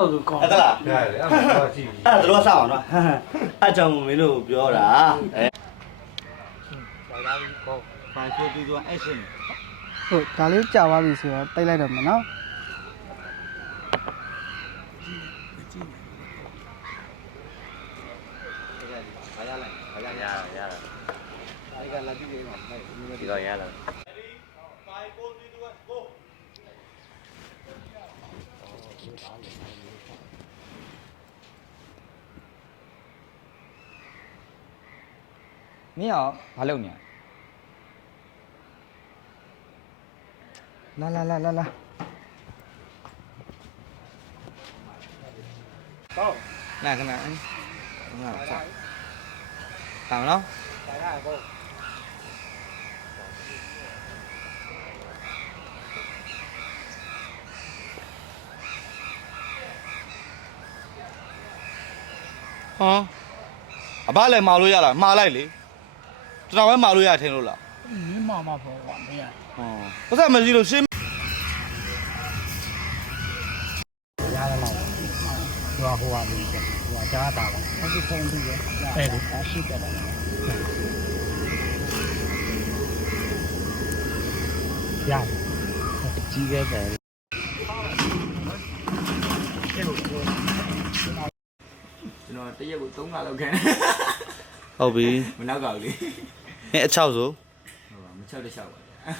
ဟုတ်ကောင်းအဲ့ဒါလားရတယ်အဲ့မှာတော့ကြည့်ပြီအဲ့ဒါတို့ကစောင့်အောင်နော်အဲ့ကြောင့်မင်းတို့ပြောတာအဲ5 4 3 2 action ဟုတ်ဒါလေးကြာသွားပြီဆိုတော့တိတ်လိုက်တော့မယ်နော်ခါရလိုက်ခါရရရရအဲ့ကလာကြည့်နေ မှာဒီတော့ရလာမင်းရောဘာလုပ်နေလဲလာလာလာလာလာဟုတ်နာခဏအဲ့ငါဆက်တောင်းနော်ဟောအဘလည်းမှာလို့ရလားမှာလိုက်လေ ကျွန်တော်ပဲမှာလို့ရထင်လို့လားမင်းမမဖော်ကွာမင်းဟောပတ်သက်မရှိလို့ရှင်းရတယ်တော့သူကဟိုကလေးကသူကကြားတာပါဟုတ်ကဲ့ဖုန်းပြီးရအဲ့ဒီအရှိတယ်လားရကြီးခဲ့တယ်ကျွန်တော်တရက်ကို3ခါလောက်ခံဟုတ်ပြီမနောက်ကောက်လေ မင်းအချောက်ဆိုဟုတ်ပါမချောက်တစ်ချောက်ပါဗျာ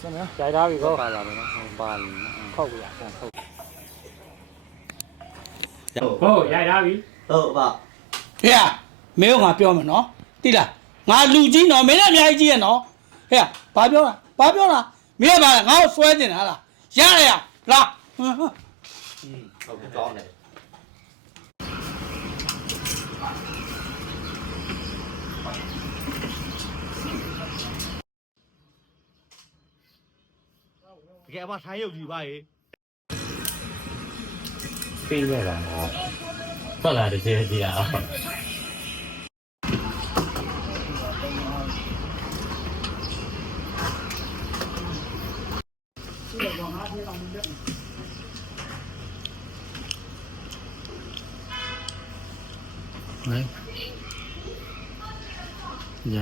စမ်းကြိုက်သားပြီကောပါလာမယ်နော်ပါလာခောက်ပြီခောက်ဟုတ်ဟုတ်ရိုက်ထားပြီဟုတ်ပါဟဲ့မင်းကငါပြောမယ်နော်တိလားငါလူကြီးနော်မင်းလည်းအများကြီးကြီးရဲ့နော်ဟဲ့ဘာပြောတာဘာပြောတာမင်းကဘာလဲငါ့ကိုဆွဲတင်တာလားရရရလာဟမ်ဟမ်ဟုတ်ပြီကောင်းတယ် တကယ်အမထိုင်းရုပ်ကြီးပါရေပြီးရတာဟောပတ်လာတဲ့ကျေးဇူးအောင်ရ